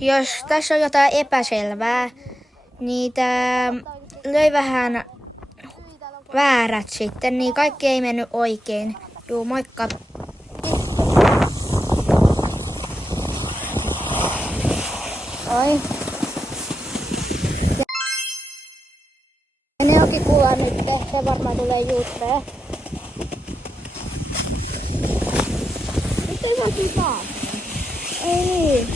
jos tässä on jotain epäselvää, niin tää löi vähän väärät sitten, niin kaikki ei mennyt oikein. Juu, moikka! Oi. Ja ne onkin kuulla nyt, se varmaan tulee YouTubeen. Nyt ei voi taas. Ei niin.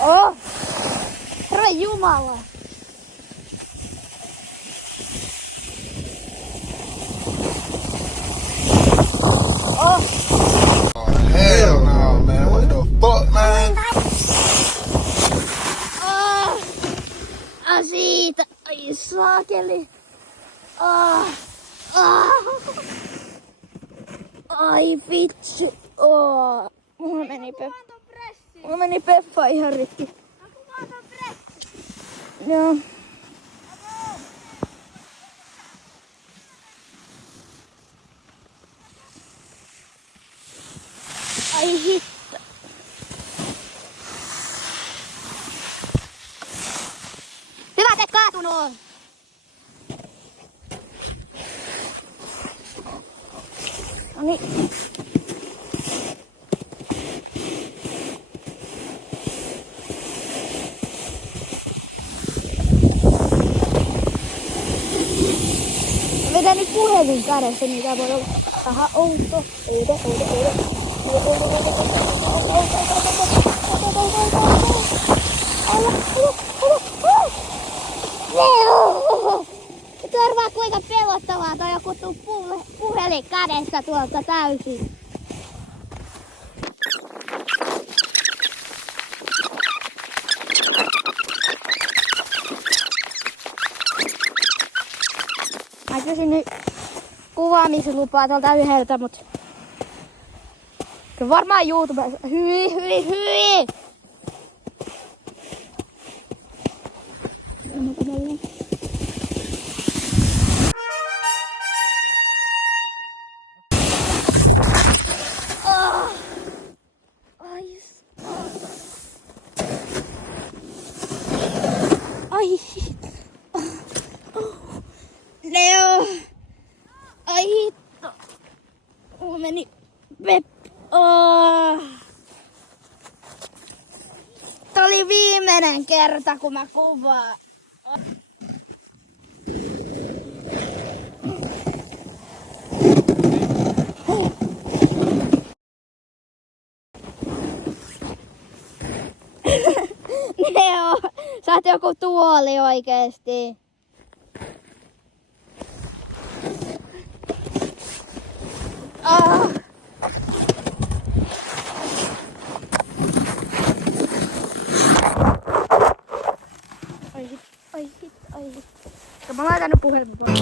Oh! Herra Jumala! Oh! Hell no, man. What the fuck, man? Siitä! Ai saakeli! Ai vitsi! Mulla meni peffa ihan rikki. Joo. Ai hitto. Hyvä, et kaatunut! Noniin. Vedän nyt puhelin kädessä, mitä voi olla. Aha, outo. Nyt arvaa kuinka pelottavaa toi joku tuu puhelin kädessä tuolta täysin. Mä kysin nyt kuvaamislupaa tältä yhdeltä, mut kyllä varmaan YouTubessa. Hyi! Ai. Leo! Ai hitto! Mulla meni Tää oli viimeinen kerta, kun mä kuvaan. Leo! Sä oot joku tuoli oikeesti. Ai hit. Mä laitan nyt puhelimen pois.